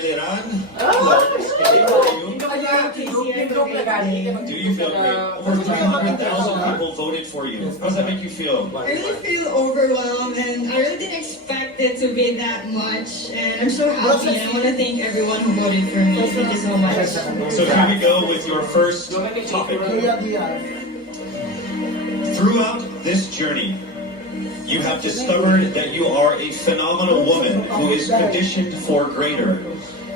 kapiliran? Do you feel great? Over 300,000 people voted for you. How does that make you feel? I really feel overwhelmed, and I really didn't expect it to be that much. And I'm so happy, and I want to thank everyone who voted for me. Thank you so much. So here we go with your first topic. Throughout this journey, you have discovered that you are a phenomenal woman who is conditioned for greater.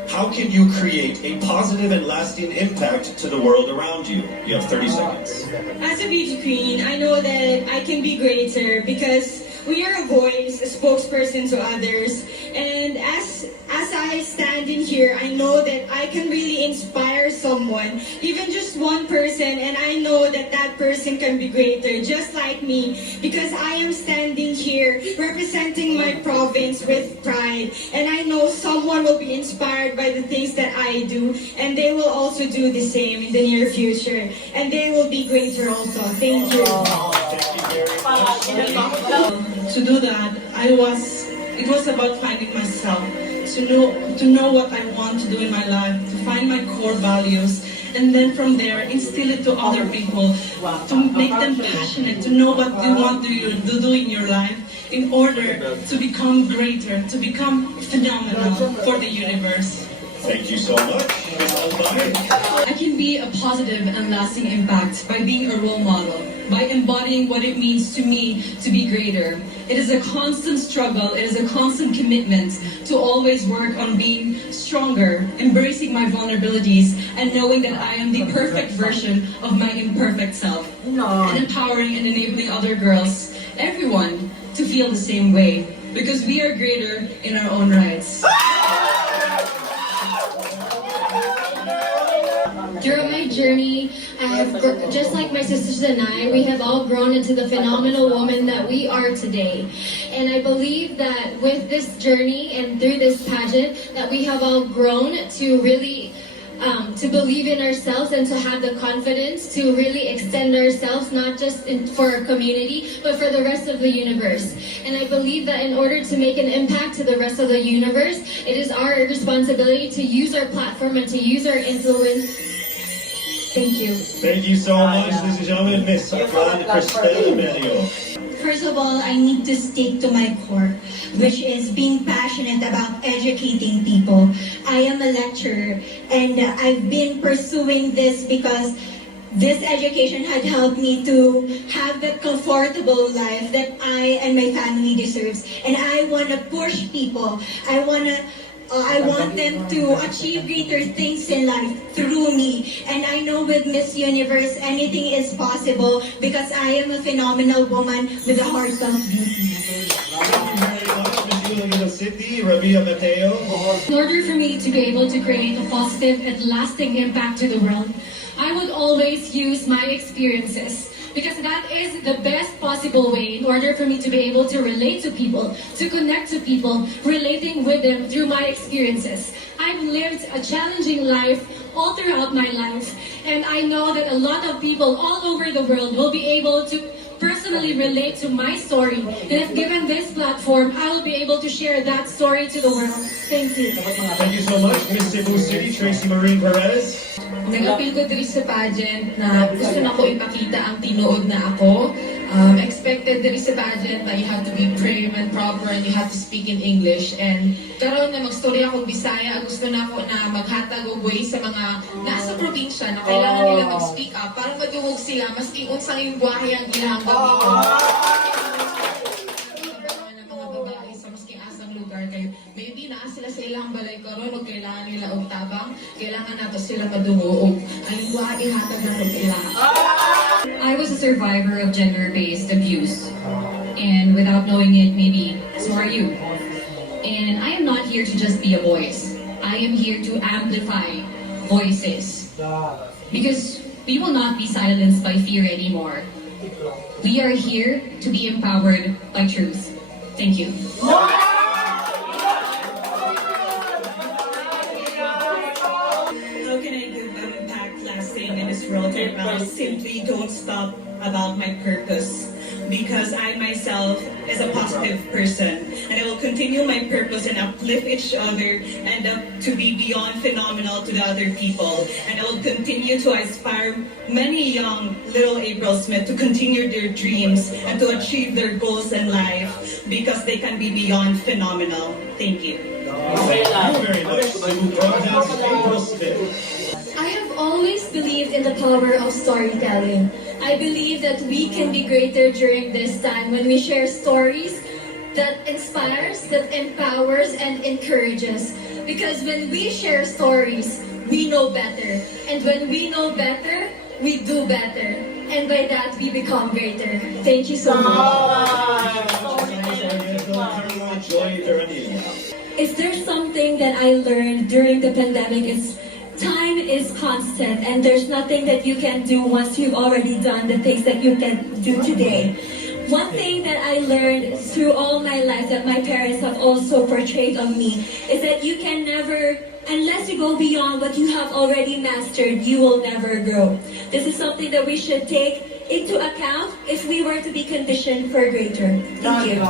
How can you create a positive and lasting impact to the world around you? You have 30 seconds. As a beauty queen, I know that I can be greater because we are a voice, a spokesperson to others. And as I stand in here, I know that I can really inspire someone, even just one person, and I know that that person can be greater, just like me, because I am standing here representing my province with pride. And I know someone will be inspired by the things that I do, and they will also do the same in the near future. And they will be greater also. Thank you. To do that, it was about finding myself, to know what I want to do in my life, to find my core values, and then from there instill it to other people, to make them passionate, to know what you want to do in your life in order to become greater, to become phenomenal for the universe. Thank you so much, Ms. Albay. I can be a positive and lasting impact by being a role model, by embodying what it means to me to be greater. It is a constant struggle, it is a constant commitment to always work on being stronger, embracing my vulnerabilities, and knowing that I am the perfect version of my imperfect self. And empowering and enabling other girls, everyone, to feel the same way. Because we are greater in our own rights. During my journey, just like my sisters and I, we have all grown into the phenomenal woman that we are today. And I believe that with this journey and through this pageant, that we have all grown to really to believe in ourselves and to have the confidence to really extend ourselves, not just for our community, but for the rest of the universe. And I believe that in order to make an impact to the rest of the universe, it is our responsibility to use our platform and to use our influence. Thank you. Thank you so much, ladies and gentlemen, Miss Fran Cristel Melio. First of all, I need to stick to my core, which is being passionate about educating people. I am a lecturer, and I've been pursuing this because this education had helped me to have the comfortable life that I and my family deserves. And I want to push people. I want them to achieve greater things in life through me. And I know with Miss Universe, anything is possible because I am a phenomenal woman with a heart of beauty. City, Rabia Mateo. In order for me to be able to create a positive and lasting impact to the world, I would always use my experiences, because that is the best possible way in order for me to be able to relate to people, to connect to people, relating with them through my experiences. I've lived a challenging life all throughout my life, and I know that a lot of people all over the world will be able to personally relate to my story. And if given this platform, I will be able to share that story to the world. Thank you. Thank you so much, Miss Cebu City, Tracy Marine Perez. Nag-appeal ko diri sa pageant na gusto na ko ipakita ang tinuod na ako. Expected diri sa pageant na you have to be prim and proper and you have to speak in English. And karon na magstorya akong Bisaya, gusto na ako na maghatag og way sa mga nasa probinsya na kailangan nila mag-speak up para madungog sila maski unsang yung buhay ang ilang gamiton. Maybe naa sila sa ilang balay karon o kailangan nila og tabang, kailangan nato sila madungo og ang buhay ihatag na sa ila. I was a survivor of gender-based abuse, and without knowing it, maybe so are you. And I am not here to just be a voice. I am here to amplify voices, because we will not be silenced by fear anymore. We are here to be empowered by truth. Thank you. How can I give impact lasting in this world right now? Simply don't stop about my purpose. because I myself is a positive person, and I will continue my purpose and uplift each other and to be beyond phenomenal to the other people. And I will continue to inspire many young little April Smith to continue their dreams and to achieve their goals in life because they can be beyond phenomenal. Thank you. Thank you very much to broadcast April Smith. I have always believed in the power of storytelling. I believe that we can be greater during this time when we share stories that inspires, that empowers, and encourages. Because when we share stories, we know better. And when we know better, we do better. And by that, we become greater. Thank you so much. If there's something that I learned during the pandemic, it's time is constant and there's nothing that you can do once you've already done the things that you can do today. One thing that I learned through all my life that my parents have also portrayed on me is that you can never, unless you go beyond what you have already mastered, you will never grow. This is something that we should take into account if we were to be conditioned for greater. Thank you.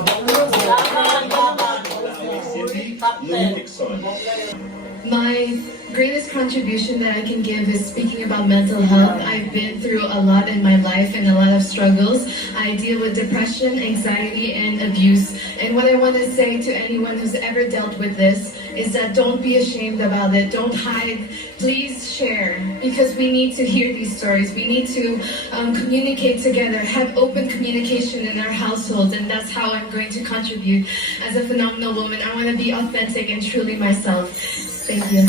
My greatest contribution that I can give is speaking about mental health. I've been through a lot in my life and a lot of struggles. I deal with depression, anxiety, and abuse. And what I want to say to anyone who's ever dealt with this is that don't be ashamed about it. Don't hide. Please share, because we need to hear these stories. We need to communicate together, have open communication in our households, and that's how I'm going to contribute as a phenomenal woman. I want to be authentic and truly myself. Thank you.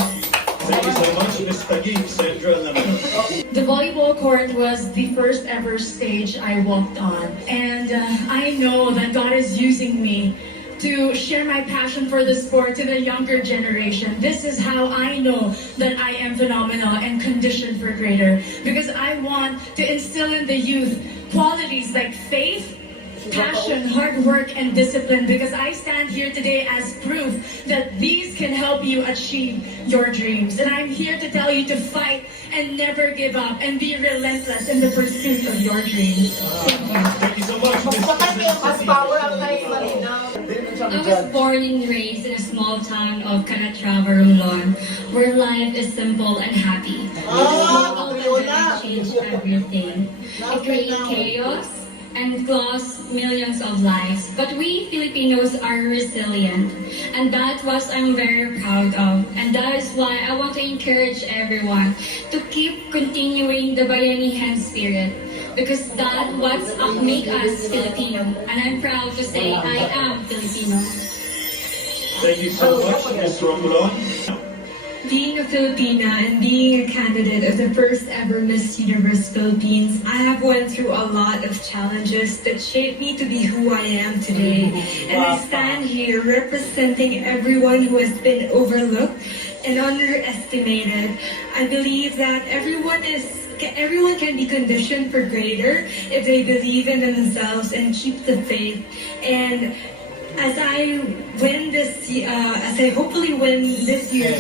Thank you so much, Ms. Taguig, Sandra Lamano. The volleyball court was the first ever stage I walked on. And I know that God is using me to share my passion for the sport to the younger generation. This is how I know that I am phenomenal and conditioned for greater. Because I want to instill in the youth qualities like faith, passion, hard work, and discipline, because I stand here today as proof that these can help you achieve your dreams. And I'm here to tell you to fight and never give up and be relentless in the pursuit of your dreams. Thank you so much, Ms. I was born and raised in a small town of Calatrava, Romblon, where life is simple and happy. It changed everything. It created chaos and lost millions of lives. But we Filipinos are resilient, and that's what I'm very proud of. And that is why I want to encourage everyone to keep continuing the Bayanihan spirit, because that's what makes us Filipino. And I'm proud to say I am Filipino. Thank you so much, Ms. Romulon. Being a Filipina and being a candidate of the first ever Miss Universe Philippines, I have went through a lot of challenges that shaped me to be who I am today. And I stand here representing everyone who has been overlooked and underestimated. I believe that everyone can be conditioned for greater if they believe in themselves and keep the faith. And as I hopefully win this year.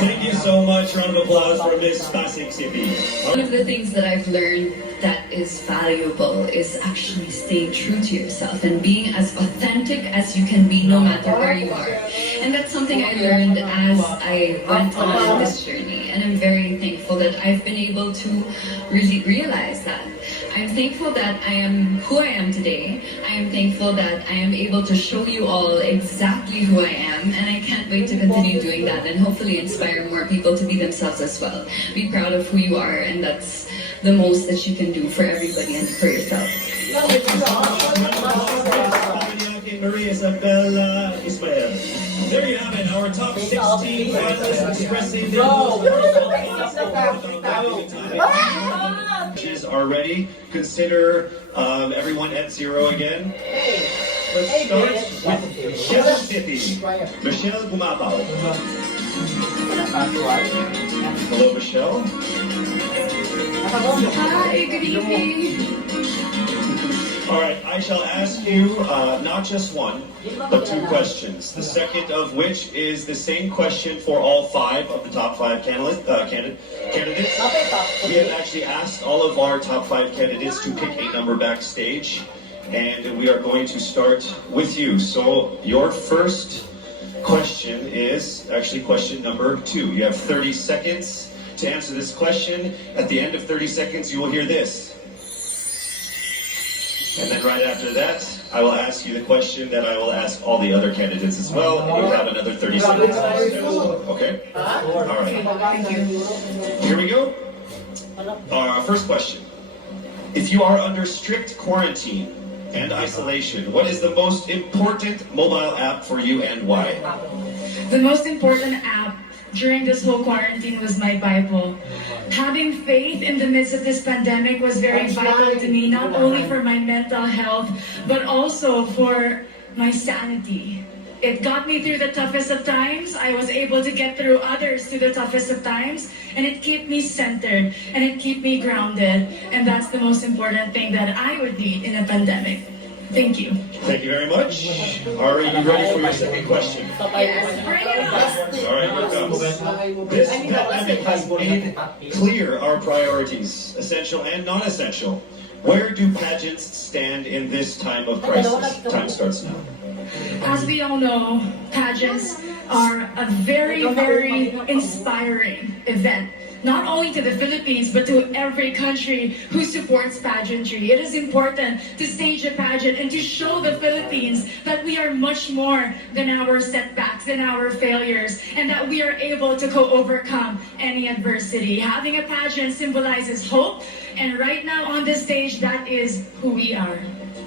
Thank you so much. Round of applause for Ms. Pasig City. One of the things that I've learned that is valuable is actually staying true to yourself and being as authentic as you can be no matter where you are. And that's something I learned as I went on this journey. And I'm very thankful that I've been able to really realize that. I'm thankful that I am who I am today. I am thankful that I am able to show you all exactly who I am, and I can't wait to continue doing that and hopefully inspire more people to be themselves as well. Be proud of who you are, and that's the most that you can do for everybody and for yourself. Maria Isabella Ismael. There you have it, our top 16 finalists expressing their most judges are ready. Consider everyone at zero again. Let's start with Quezon City. Michelle Gumapaw. Hello, Michelle. Hi, good evening. All right, I shall ask you not just one, but two questions. The second of which is the same question for all 5 of the top 5 candidates. We have actually asked all of our top 5 candidates to pick a number backstage, and we are going to start with you. So your first question is actually question number 2. You have 30 seconds to answer this question. At the end of 30 seconds, you will hear this. And then right after that, I will ask you the question that I will ask all the other candidates as well. And you have another 30 seconds to answer as well. Okay? All right. Thank you. Here we go. Our first question. If you are under strict quarantine and isolation, what is the most important mobile app for you and why? The most important app during this whole quarantine was my Bible. Having faith in the midst of this pandemic was very vital to me, not only for my mental health, but also for my sanity. It got me through the toughest of times. I was able to get through others through the toughest of times, and it kept me centered, and it kept me grounded. And that's the most important thing that I would need in a pandemic. Thank you. Thank you very much. Are you ready for your second question? Yes, bring it on. All right, here it comes. This pandemic has made clear our priorities, essential and non-essential. Where do pageants stand in this time of crisis? Time starts now. As we all know, pageants are a very, very inspiring event. Not only to the Philippines, but to every country who supports pageantry. It is important to stage a pageant and to show the Philippines that we are much more than our setbacks, than our failures, and that we are able to overcome any adversity. Having a pageant symbolizes hope, and right now on this stage, that is who we are.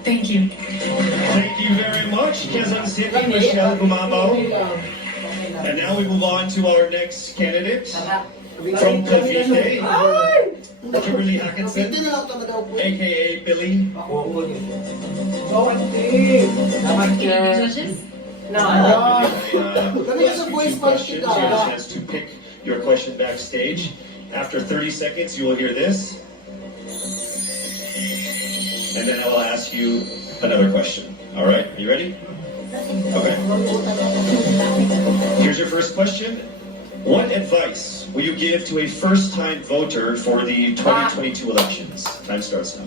Thank you. Thank you very much, Quezon City, Michelle Gumabaw. And now we move on to our next candidate. From Cavite, Kimberly Hackinson, aka Billy. Judges? Questions. You have a chance to pick your question backstage. After 30 seconds, you will hear this. And then I will ask you another question. All right, are you ready? Okay. Here's your first question. What advice will you give to a first-time voter for the 2022 elections? Time starts now.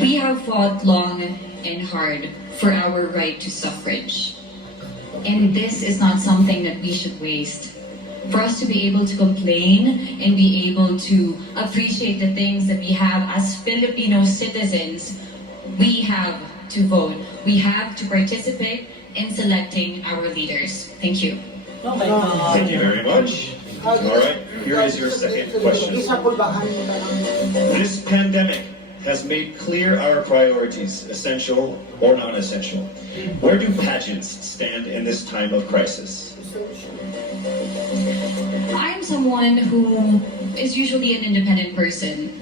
We have fought long and hard for our right to suffrage. And this is not something that we should waste. For us to be able to complain and be able to appreciate the things that we have as Filipino citizens, we have to vote. We have to participate in selecting our leaders. Thank you. Thank you very much. All right, here is your second question. This pandemic has made clear our priorities, essential or non-essential. Where do pageants stand in this time of crisis? I'm someone who is usually an independent person.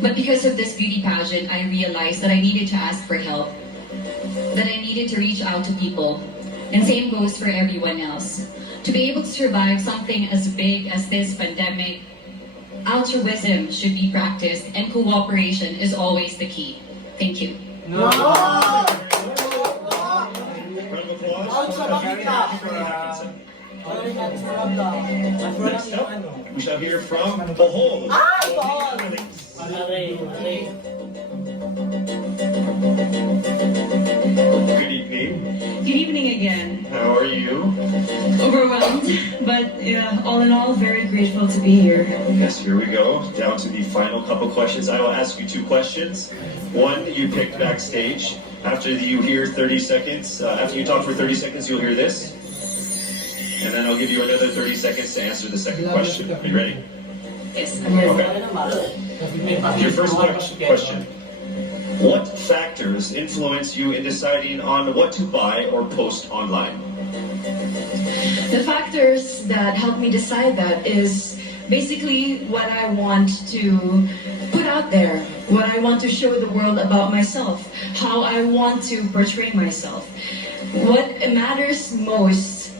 But because of this beauty pageant, I realized that I needed to ask for help, that I needed to reach out to people. And same goes for everyone else. To be able to survive something as big as this pandemic, altruism should be practiced and cooperation is always the key. Thank you. Round of applause. Next up, we shall hear from Bohol. Good evening. Good evening again. How are you? Overwhelmed, but all in all, very grateful to be here. Yes, here we go. Down to the final couple questions. I will ask you 2 questions. One you picked backstage. After you hear 30 seconds, after you talk for 30 seconds, you'll hear this. And then I'll give you another 30 seconds to answer the second question. Are you ready? Yes. Okay. Your first question. What factors influence you in deciding on what to buy or post online? The factors that help me decide that is basically what I want to put out there, what I want to show the world about myself, how I want to portray myself. What matters most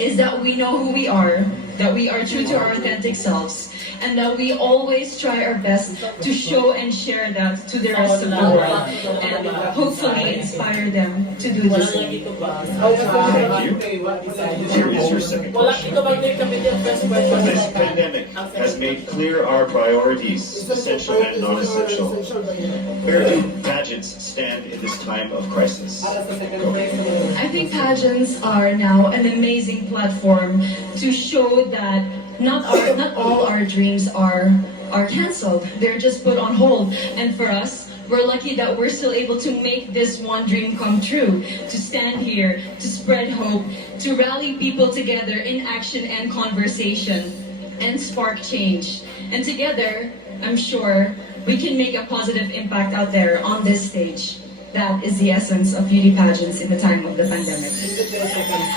is that we know who we are, that we are true to our authentic selves, and that we always try our best to show and share that to the rest of the world, and hopefully inspire them to do the same. Thank you. Here is your second question. This pandemic has made clear our priorities, essential and non-essential. Where do pageants stand in this time of crisis? Go. I think pageants are now an amazing platform to show that not all our dreams are canceled. They're just put on hold. And for us, we're lucky that we're still able to make this one dream come true, to stand here, to spread hope, to rally people together in action and conversation, and spark change. And together, I'm sure, we can make a positive impact out there on this stage. That is the essence of beauty pageants in the time of the pandemic.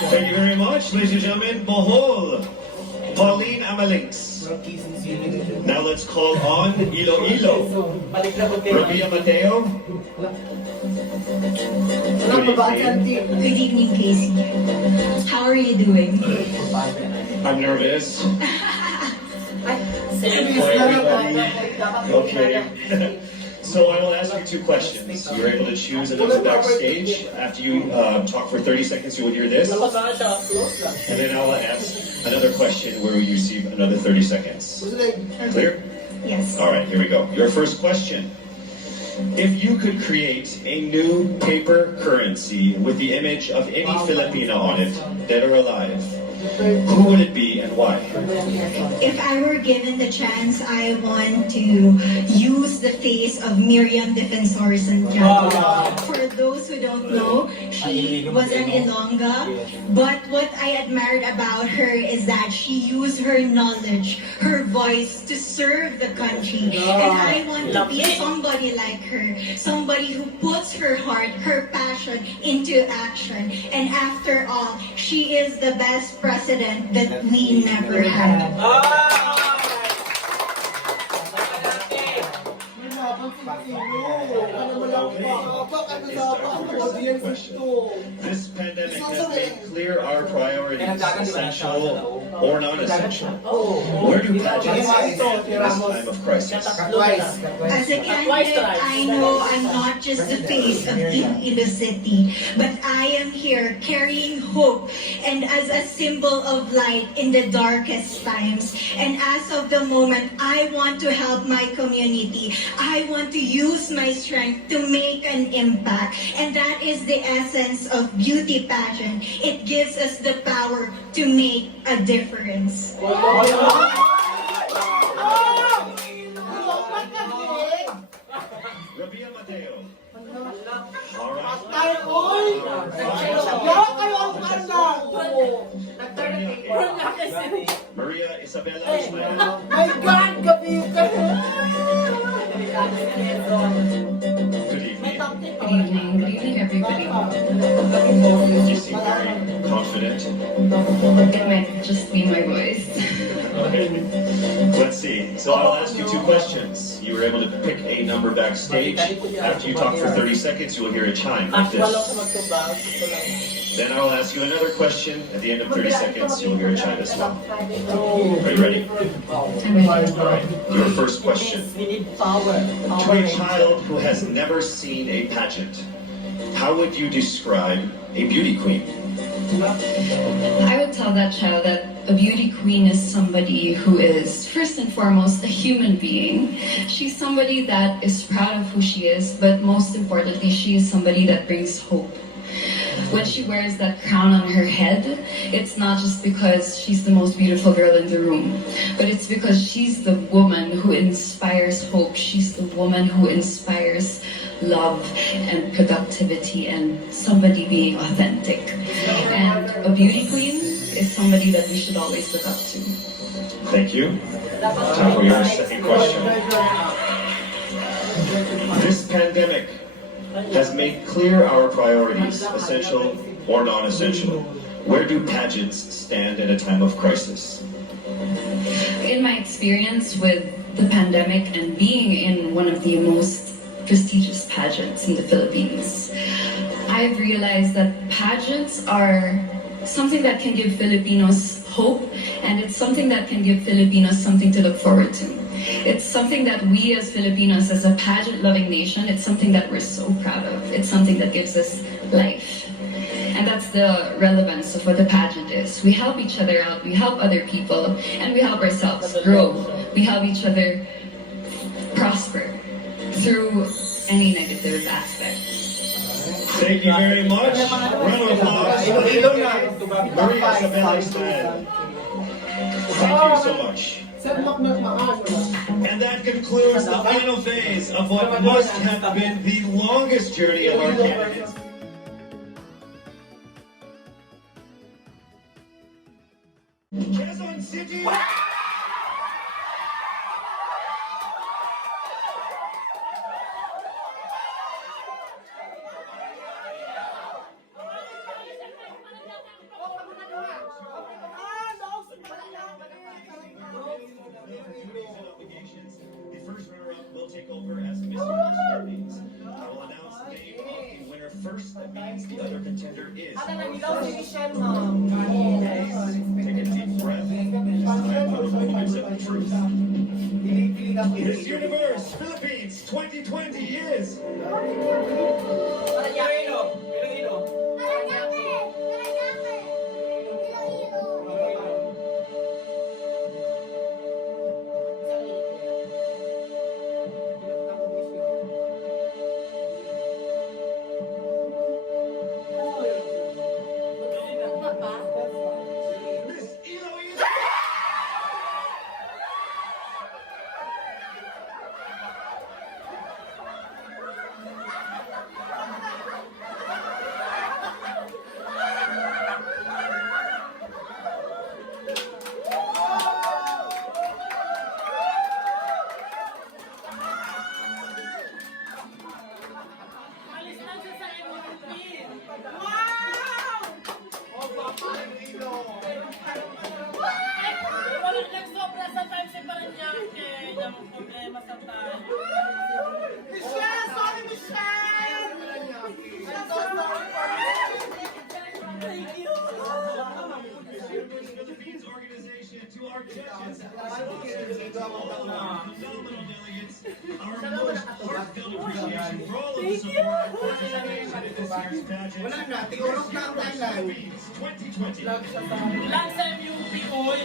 Thank you very much, ladies and gentlemen. Bohol, Pauline Amalings. Now let's call on Iloilo. Rabia Mateo. Good evening, Casey. How are you doing? I'm nervous. Okay. So I will ask you two questions. You're able to choose another backstage. After you talk for 30 seconds, you will hear this. And then I will ask another question where you receive another 30 seconds. Clear? Yes. All right, here we go. Your first question. If you could create a new paper currency with the image of any Filipina on it, dead or alive, who would it be and why? If I were given the chance, I want to use the face of Miriam Defensor Santiago. For those who don't know, she was an Ilongga, but what I admired about her is that she used her knowledge, her voice to serve the country. And I want to be somebody like her, somebody who puts her heart, her passion into action. And after all, she is the best president that we never had. This pandemic has made clear our priorities, essential or non-essential. Where do pageants stand in this time of crisis? As a candidate, I know I'm not just the face of Iloilo City, but I am here carrying hope and as a symbol of light in the darkest times. And as of the moment, I want to help my community. I want to use my strength to make an impact. And that is the essence of beauty pageant. It gives us the power to make a difference. Rabia Mateo. All right. Maria Isabella Ismael. Good evening. Good evening, everybody. You seem very confident. It might just be my voice. Okay. Let's see. So I'll ask you two questions. You were able to pick a number backstage. After you talk for 30 seconds, you will hear a chime like this. Then I'll ask you another question. At the end of 30 seconds, you'll hear a chime as well. Are you ready? I'm ready. All right. Your first question. To a child who has never seen a pageant, how would you describe a beauty queen? I would tell that child that a beauty queen is somebody who is, first and foremost, a human being. She's somebody that is proud of who she is, but most importantly, she is somebody that brings hope. When she wears that crown on her head, it's not just because she's the most beautiful girl in the room, but it's because she's the woman who inspires hope. She's the woman who inspires love and productivity and somebody being authentic. And a beauty queen is somebody that we should always look up to. Thank you. Time for your second question. This pandemic has made clear our priorities, essential or non-essential. Where do pageants stand at a time of crisis? In my experience with the pandemic and being in one of the most prestigious pageants in the Philippines, I've realized that pageants are something that can give Filipinos hope, and it's something that can give Filipinos something to look forward to. It's something that we as Filipinos, as a pageant-loving nation, it's something that we're so proud of. It's something that gives us life. And that's the relevance of what the pageant is. We help each other out, we help other people, and we help ourselves grow. We help each other prosper through any negative aspect. Thank you very much. Round of applause for Maria Isabel. Thank you so much. And that concludes the final phase of what must have been the longest journey of our candidates. Quezon City! The first runner-up will take over as Miss Universe Philippines. I will announce the name of the winner first. That means the other contender is. Please take a deep breath. This time, moments of truth. Miss Universe Philippines 2020 is. Philippines organization, to our judges, sponsors, and to all of our phenomenal delegates, our most heartfelt appreciation for all of the support and participation in this year's pageant. Philippines 2020. Lang sa MUP, oy!